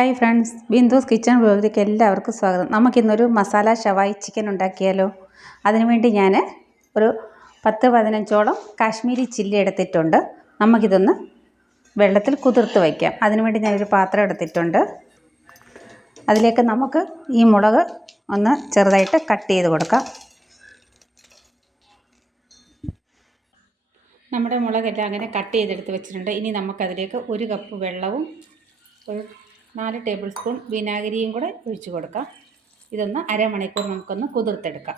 Hi friends, ബിന്ദുസ് kitchen വ്ലോഗിലേക്ക് എല്ലാവർക്കും സ്വാഗതം. നമുക്കിന്നൊരു മസാല ഷവായി ചിക്കൻ ഉണ്ടാക്കിയാലോ? അതിനുവേണ്ടി ഞാൻ ഒരു 10-15ഓളം കാശ്മീരി ചില്ലി എടുത്തിട്ടുണ്ട്. നമുക്കിതൊന്ന് വെള്ളത്തിൽ കുതിർത്ത് വയ്ക്കാം. അതിനുവേണ്ടി ഞാനൊരു പാത്രം എടുത്തിട്ടുണ്ട്. അതിലേക്ക് നമുക്ക് ഈ മുളക് ഒന്ന് ചെറുതായിട്ട് കട്ട് ചെയ്ത് കൊടുക്കാം. നമ്മുടെ മുളകെല്ലാം അങ്ങനെ കട്ട് ചെയ്തെടുത്ത് വെച്ചിട്ടുണ്ട്. ഇനി നമുക്കതിലേക്ക് 1 കപ്പ് വെള്ളവും ഒരു 4 ടേബിൾ സ്പൂൺ വിനാഗിരിയും കൂടെ ഒഴിച്ച് കൊടുക്കാം. ഇതൊന്ന് അരമണിക്കൂർ നമുക്കൊന്ന് കുതിർത്തെടുക്കാം.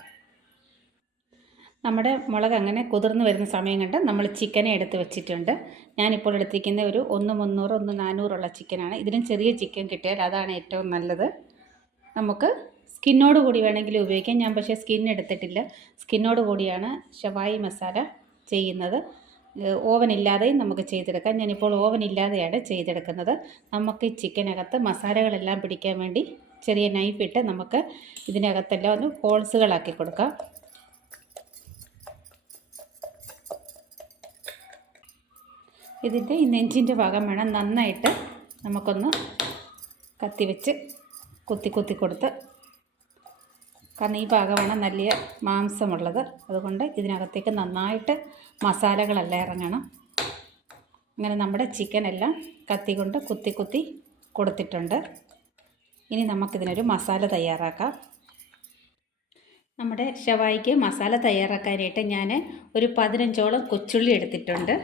നമ്മുടെ മുളക് അങ്ങനെ കുതിർന്ന് വരുന്ന സമയം കണ്ട് നമ്മൾ ചിക്കനെ എടുത്ത് വെച്ചിട്ടുണ്ട്. ഞാനിപ്പോൾ എടുത്തിരിക്കുന്ന ഒരു 1 300 1 400 ചിക്കനാണ്. ഇതിലും ചെറിയ ചിക്കൻ കിട്ടിയാൽ അതാണ് ഏറ്റവും നല്ലത്. നമുക്ക് സ്കിന്നോട് കൂടി വേണമെങ്കിൽ ഉപയോഗിക്കാം. ഞാൻ പക്ഷേ സ്കിൻ എടുത്തിട്ടില്ല. സ്കിന്നോട് കൂടിയാണ് ഷവായി മസാല ചെയ്യുന്നത്. ഓവൻ ഇല്ലാതെയും നമുക്ക് ചെയ്തെടുക്കാം. ഞാനിപ്പോൾ ഓവൻ ഇല്ലാതെയാണ് ചെയ്തെടുക്കുന്നത്. നമുക്ക് ഈ ചിക്കനകത്ത് മസാലകളെല്ലാം പിടിക്കാൻ വേണ്ടി ചെറിയ നൈഫിട്ട് നമുക്ക് ഇതിനകത്തെല്ലാം ഒന്ന് ഹോൾസുകളാക്കി കൊടുക്കാം. ഇതിൻ്റെ ഈ നെഞ്ചിൻ്റെ ഭാഗം വേണം നന്നായിട്ട് നമുക്കൊന്ന് കത്തി വെച്ച് കുത്തി കൊടുത്ത്, കാരണം ഈ ഭാഗമാണ് നല്ല മാംസമുള്ളത്. അതുകൊണ്ട് ഇതിനകത്തേക്ക് നന്നായിട്ട് മസാലകളെല്ലാം ഇറങ്ങണം. അങ്ങനെ നമ്മുടെ ചിക്കനെല്ലാം കത്തി കൊണ്ട് കുത്തി കൊടുത്തിട്ടുണ്ട്. ഇനി നമുക്കിതിനൊരു മസാല തയ്യാറാക്കാം. നമ്മുടെ ഷവായിക്ക് മസാല തയ്യാറാക്കാനായിട്ട് ഞാൻ ഒരു 15ഓളം കൊച്ചുള്ളി എടുത്തിട്ടുണ്ട്.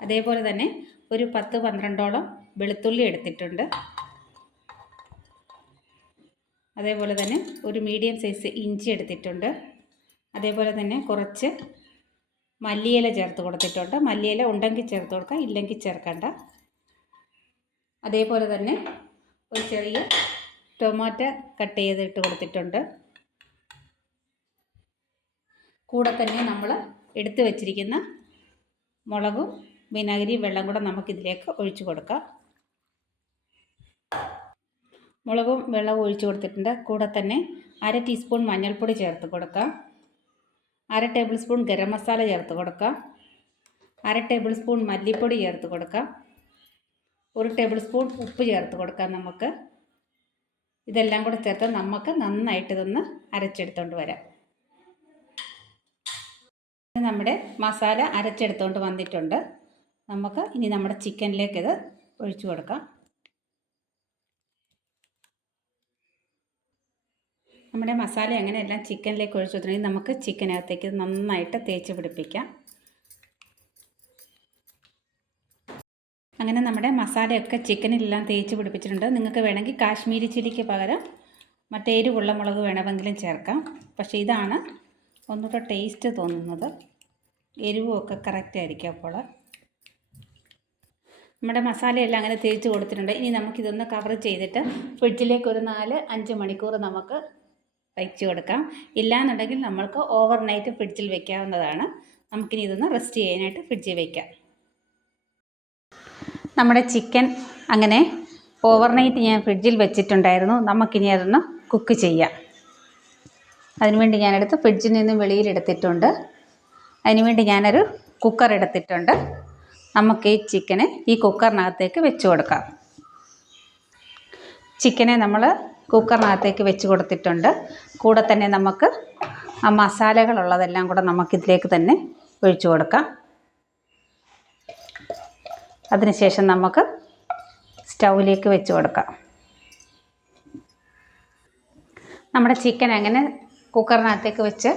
അതേപോലെ തന്നെ ഒരു 10-12ഓളം വെളുത്തുള്ളി എടുത്തിട്ടുണ്ട്. അതേപോലെ തന്നെ ഒരു മീഡിയം സൈസ് ഇഞ്ചി എടുത്തിട്ടുണ്ട്. അതേപോലെ തന്നെ കുറച്ച് മല്ലിയില ചേർത്ത് കൊടുത്തിട്ടുണ്ട്. മല്ലിയില ഉണ്ടെങ്കിൽ ചേർത്ത് കൊടുക്കാം, ഇല്ലെങ്കിൽ ചേർക്കണ്ട. അതേപോലെ തന്നെ ഒരു ചെറിയ ടൊമാറ്റോ കട്ട് ചെയ്തിട്ട് കൊടുത്തിട്ടുണ്ട്. കൂടെ തന്നെ നമ്മൾ എടുത്തു വച്ചിരിക്കുന്ന മുളകും വിനാഗിരിയും വെള്ളം കൂടെ നമുക്കിതിലേക്ക് ഒഴിച്ചു കൊടുക്കാം. മുളകും വെള്ളവും ഒഴിച്ചു കൊടുത്തിട്ടുണ്ട്. കൂടെ തന്നെ 1/2 ടീസ്പൂൺ മഞ്ഞൾപ്പൊടി ചേർത്ത് കൊടുക്കാം. 1/2 ടേബിൾ സ്പൂൺ ഗരം മസാല ചേർത്ത് കൊടുക്കാം. 1/2 ടേബിൾ സ്പൂൺ മല്ലിപ്പൊടി ചേർത്ത് കൊടുക്കാം. 1 ടേബിൾ സ്പൂൺ ഉപ്പ് ചേർത്ത് കൊടുക്കാം. നമുക്ക് ഇതെല്ലാം കൂടെ ചേർത്ത് നമുക്ക് നന്നായിട്ട് ഇതൊന്ന് അരച്ചെടുത്തുകൊണ്ട് വരാം. നമ്മുടെ മസാല അരച്ചെടുത്തുകൊണ്ട് വന്നിട്ടുണ്ട്. നമുക്ക് ഇനി നമ്മുടെ ചിക്കനിലേക്ക് ഇത് ഒഴിച്ചു കൊടുക്കാം. നമ്മുടെ മസാല അങ്ങനെ എല്ലാം ചിക്കനിലേക്ക് ഒഴിച്ചു കൊടുത്തിട്ടുണ്ടെങ്കിൽ നമുക്ക് ചിക്കനകത്തേക്ക് നന്നായിട്ട് തേച്ച് പിടിപ്പിക്കാം. അങ്ങനെ നമ്മുടെ മസാലയൊക്കെ ചിക്കനിലെല്ലാം തേച്ച് പിടിപ്പിച്ചിട്ടുണ്ട്. നിങ്ങൾക്ക് വേണമെങ്കിൽ കാശ്മീരി ചില്ലിക്ക് പകരം മറ്റേ എരിവുള്ള മുളക് വേണമെങ്കിലും ചേർക്കാം. പക്ഷേ ഇതാണ് ഒന്നുകൂടെ ടേസ്റ്റ് തോന്നുന്നത്. എരിവുമൊക്കെ കറക്റ്റായിരിക്കും. അപ്പോൾ നമ്മുടെ മസാലയെല്ലാം അങ്ങനെ തേച്ച് കൊടുത്തിട്ടുണ്ട്. ഇനി നമുക്കിതൊന്ന് കവർ ചെയ്തിട്ട് ഫ്രിഡ്ജിലേക്ക് ഒരു 4-5 മണിക്കൂർ നമുക്ക് വയ്ച്ചു കൊടുക്കാം. ഇല്ലയെന്നുണ്ടെങ്കിൽ നമ്മൾക്ക് ഓവർനൈറ്റ് ഫ്രിഡ്ജിൽ വെക്കാവുന്നതാണ്. നമുക്കിനി ഇതൊന്ന് റെസ്റ്റ് ചെയ്യാനായിട്ട് ഫ്രിഡ്ജിൽ വയ്ക്കാം. നമ്മുടെ ചിക്കൻ അങ്ങനെ ഓവർനൈറ്റ് ഞാൻ ഫ്രിഡ്ജിൽ വെച്ചിട്ടുണ്ടായിരുന്നു. നമുക്കിനി അതൊന്ന് കുക്ക് ചെയ്യാം. അതിനുവേണ്ടി ഞാനെടുത്ത് ഫ്രിഡ്ജിൽ നിന്ന് വെളിയിലെടുത്തിട്ടുണ്ട്. അതിനുവേണ്ടി ഞാനൊരു കുക്കർ എടുത്തിട്ടുണ്ട്. നമുക്ക് ഈ ചിക്കനെ ഈ കുക്കറിനകത്തേക്ക് വെച്ച് കൊടുക്കാം. ചിക്കനെ നമ്മൾ കുക്കറിനകത്തേക്ക് വെച്ച് കൊടുത്തിട്ടുണ്ട്. കൂടെ തന്നെ നമുക്ക് ആ മസാലകളുള്ളതെല്ലാം കൂടെ നമുക്കിതിലേക്ക് തന്നെ ഒഴിച്ചു കൊടുക്കാം. അതിനുശേഷം നമുക്ക് സ്റ്റൗവിലേക്ക് വെച്ച് കൊടുക്കാം. നമ്മുടെ ചിക്കൻ അങ്ങനെ കുക്കറിനകത്തേക്ക് വെച്ച്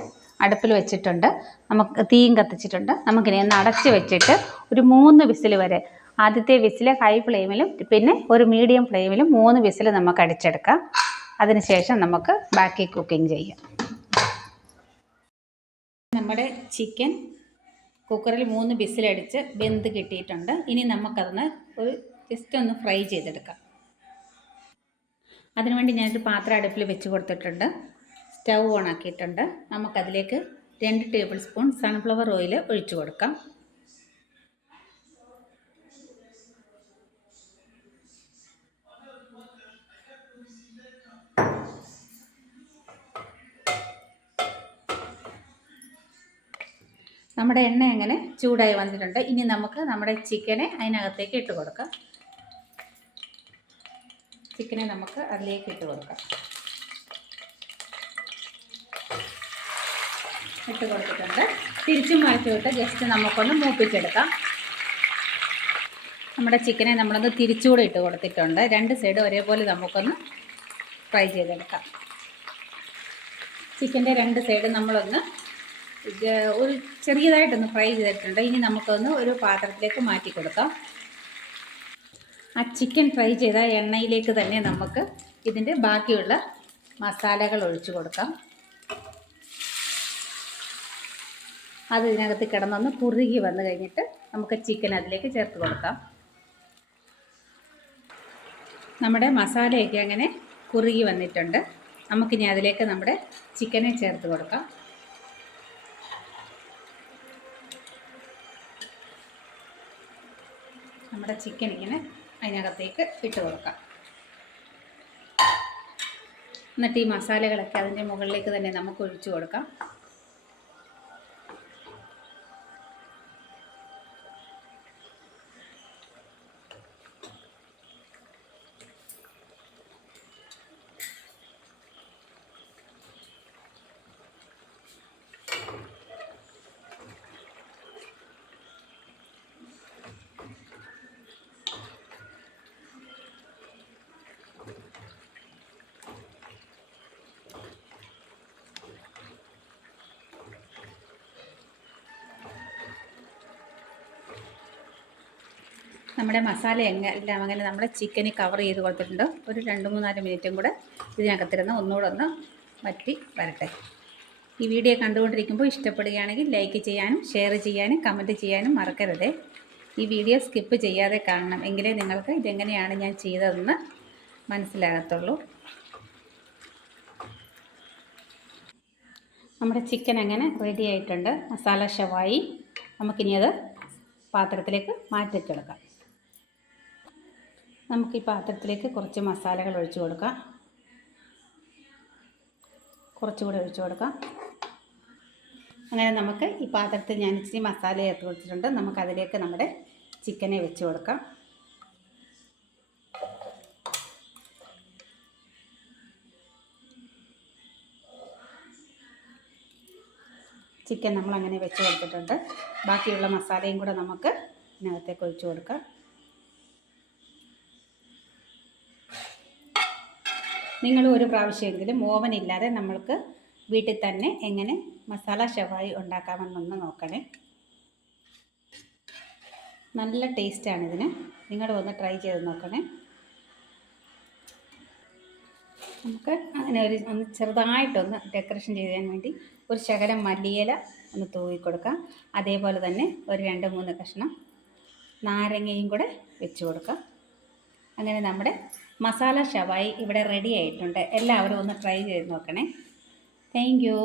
അടുപ്പിൽ വെച്ചിട്ടുണ്ട്. നമുക്ക് തീയും കത്തിച്ചിട്ടുണ്ട്. നമുക്കിനി ഒന്ന് അടച്ച് വെച്ചിട്ട് ഒരു 3 വിസിൽ വരെ, ആദ്യത്തെ വിസിൽ ഹൈ ഫ്ലെയിമിലും പിന്നെ ഒരു മീഡിയം ഫ്ലെയിമിലും 3 വിസിൽ നമുക്ക് അടിച്ചെടുക്കാം. അതിനുശേഷം നമുക്ക് ബാക്കി കുക്കിംഗ് ചെയ്യാം. നമ്മുടെ ചിക്കൻ കുക്കറിൽ 3 വിസിലടിച്ച് വെന്ത് കിട്ടിയിട്ടുണ്ട്. ഇനി നമുക്കതൊന്ന് ജസ്റ്റ് ഒന്ന് ഫ്രൈ ചെയ്തെടുക്കാം. അതിനുവേണ്ടി ഞാനൊരു പാത്രം അടുപ്പിൽ വെച്ച് കൊടുത്തിട്ടുണ്ട്. സ്റ്റൗ ഓൺ ആക്കിയിട്ടുണ്ട്. നമുക്കതിലേക്ക് 2 ടേബിൾ സ്പൂൺ സൺഫ്ലവർ ഓയിൽ ഒഴിച്ചു കൊടുക്കാം. നമ്മുടെ എണ്ണ അങ്ങനെ ചൂടായി വന്നിട്ടുണ്ട്. ഇനി നമുക്ക് നമ്മുടെ ചിക്കനെ അതിനകത്തേക്ക് ഇട്ട് കൊടുക്കാം. ചിക്കനെ നമുക്ക് അതിലേക്ക് ഇട്ട് കൊടുക്കാം. ഇട്ട് കൊടുത്തിട്ടുണ്ട്. തിരിച്ചും മറിച്ചുവിട്ട് ജസ്റ്റ് നമുക്കൊന്ന് മൂപ്പിച്ചെടുക്കാം. നമ്മുടെ ചിക്കനെ നമ്മളൊന്ന് തിരിച്ചുകൂടെ ഇട്ട് കൊടുത്തിട്ടുണ്ട്. രണ്ട് സൈഡ് ഒരേപോലെ നമുക്കൊന്ന് ഫ്രൈ ചെയ്തെടുക്കാം. ചിക്കൻ്റെ രണ്ട് സൈഡ് നമ്മളൊന്ന് ഒരു ചെറിയതായിട്ടൊന്ന് ഫ്രൈ ചെയ്തിട്ടുണ്ട്. ഇനി നമുക്കൊന്ന് ഒരു പാത്രത്തിലേക്ക് മാറ്റി കൊടുക്കാം. ആ ചിക്കൻ ഫ്രൈ ചെയ്ത എണ്ണയിലേക്ക് തന്നെ നമുക്ക് ഇതിൻ്റെ ബാക്കിയുള്ള മസാലകൾ ഒഴിച്ചു കൊടുക്കാം. അത് ഇതിനകത്ത് കിടന്നൊന്ന് കുറുകി വന്നു കഴിഞ്ഞിട്ട് നമുക്ക് ചിക്കൻ അതിലേക്ക് ചേർത്ത് കൊടുക്കാം. നമ്മുടെ മസാലയൊക്കെ അങ്ങനെ കുറുകി വന്നിട്ടുണ്ട്. നമുക്കിനി അതിലേക്ക് നമ്മുടെ ചിക്കനെ ചേർത്ത് കൊടുക്കാം. നമ്മുടെ ചിക്കൻ ഇങ്ങനെ അതിനകത്തേക്ക് ഇട്ട് കൊടുക്കാം. എന്നിട്ട് ഈ മസാലകളൊക്കെ അതിൻ്റെ മുകളിലേക്ക് തന്നെ നമുക്ക് ഒഴിച്ചു കൊടുക്കാം. നമ്മുടെ മസാല എല്ലാം അങ്ങനെ നമ്മൾ ചിക്കന് കവർ ചെയ്ത് കൊടുത്തിട്ടുണ്ട്. ഒരു 2-3 മിനിറ്റും കൂടെ ഇതിനകത്തിരുന്ന് ഒന്നുകൂടെ ഒന്ന് വറ്റി വരട്ടെ. ഈ വീഡിയോ കണ്ടുകൊണ്ടിരിക്കുമ്പോൾ ഇഷ്ടപ്പെടുകയാണെങ്കിൽ ലൈക്ക് ചെയ്യാനും ഷെയർ ചെയ്യാനും കമൻറ്റ് ചെയ്യാനും മറക്കരുത്. ഈ വീഡിയോ സ്കിപ്പ് ചെയ്യാതെ കാണണം, എങ്കിലേ നിങ്ങൾക്ക് ഇതെങ്ങനെയാണ് ഞാൻ ചെയ്തതെന്ന് മനസ്സിലാകത്തുള്ളൂ. നമ്മുടെ ചിക്കൻ അങ്ങനെ റെഡി ആയിട്ടുണ്ട്. മസാല ഷവായി നമുക്കിനി അത് പാത്രത്തിലേക്ക് മാറ്റിച്ചെടുക്കാം. നമുക്ക് ഈ പാത്രത്തിലേക്ക് കുറച്ച് മസാലകൾ ഒഴിച്ചു കൊടുക്കാം. കുറച്ചുകൂടെ ഒഴിച്ചു കൊടുക്കാം. അങ്ങനെ നമുക്ക് ഈ പാത്രത്തിൽ ഞാൻ ഇച്ചിരി മസാല ചേർത്ത് കൊടുത്തിട്ടുണ്ട്. നമുക്കതിലേക്ക് നമ്മുടെ ചിക്കനെ വെച്ച് കൊടുക്കാം. ചിക്കൻ നമ്മളങ്ങനെ വെച്ച് കൊടുത്തിട്ടുണ്ട്. ബാക്കിയുള്ള മസാലയും കൂടെ നമുക്ക് ഇതിനകത്തേക്ക് ഒഴിച്ചു കൊടുക്കാം. നിങ്ങൾ ഒരു പ്രാവശ്യമെങ്കിലും ഓവനില്ലാതെ നമ്മൾക്ക് വീട്ടിൽ തന്നെ എങ്ങനെ മസാല ഷവായി ഉണ്ടാക്കാമെന്നൊന്ന് നോക്കണേ. നല്ല ടേസ്റ്റാണിതിന്. നിങ്ങളും ഒന്ന് ട്രൈ ചെയ്ത് നോക്കണേ. നമുക്ക് അങ്ങനെ ഒന്ന് ചെറുതായിട്ടൊന്ന് ഡെക്കറേഷൻ ചെയ്യാൻ വേണ്ടി ഒരു ശകലം മല്ലിയില ഒന്ന് തൂവി കൊടുക്കാം. അതേപോലെ തന്നെ ഒരു 2-3 കഷ്ണം നാരങ്ങയും കൂടെ വെച്ച് കൊടുക്കാം. അങ്ങനെ നമ്മുടെ മസാല ഷവായി ഇവിടെ റെഡി ആയിട്ടുണ്ട്. എല്ലാവരും ഒന്ന് ട്രൈ ചെയ്ത് നോക്കണേ. Thank you.